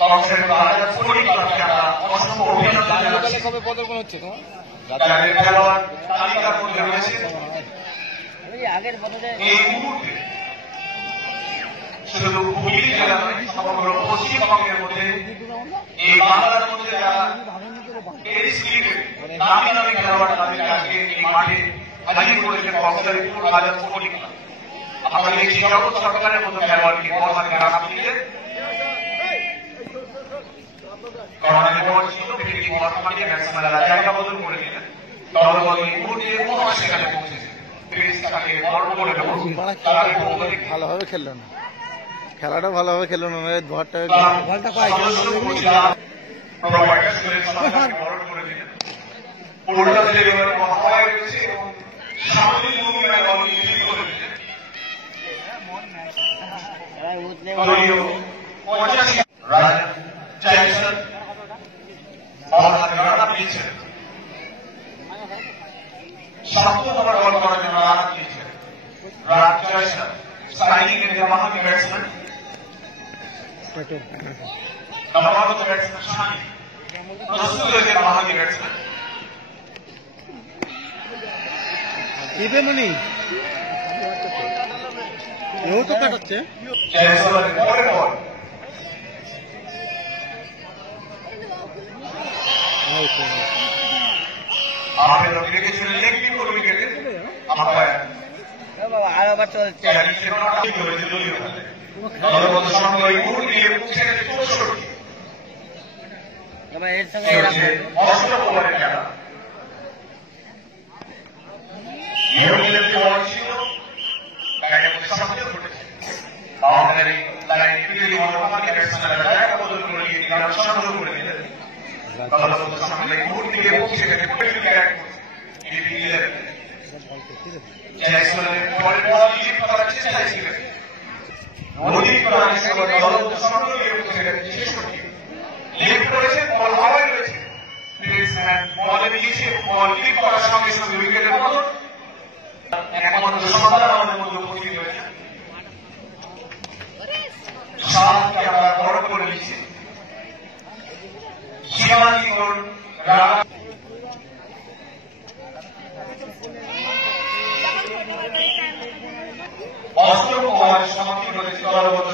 প্রদর্শন হচ্ছে শুধু হুগলি জেলা নয়, সমগ্র পশ্চিমবঙ্গের মধ্যে এই বাংলার মধ্যে যারা নামি নামি খেলোয়াড় তাদেরকে আজকে এই মাঠে হাজির করেছে কক্সবাজার বাজার ফুটবল ক্লাব। আমরা দেখছি জগৎ সরকারের মতো খেলোয়াড়কে বর্তমানে রাখা দিয়েছে, বর্তমানে ব্যাটসম্যানরা জায়গা বদল করে দিলেন, দলবল এই মুহূর্তে সেখানে পৌঁছেছে। ভালোভাবে খেললো না, খেলাটা ভালোভাবে খেললো না, ঘরটা महावी बैट्समैन नवागत बैट्समैन शानी महावी बैट्समैन মনি এও তো কাটাচ্ছে আপনি লোক লিখেছিলেন লেখনি করে উইকেটে আম্পায়ার আবার চলছে এর সঙ্গে সঙ্গে সঙ্গে উইকেটের মতো একমাত্র সন্তান আমাদের মধ্যে উপস্থিত হয়েছে, আমরা বড় করে নিচ্ছি শিবানীগড় অষ্টম ওভার সমাপ্তি করেছে দলগত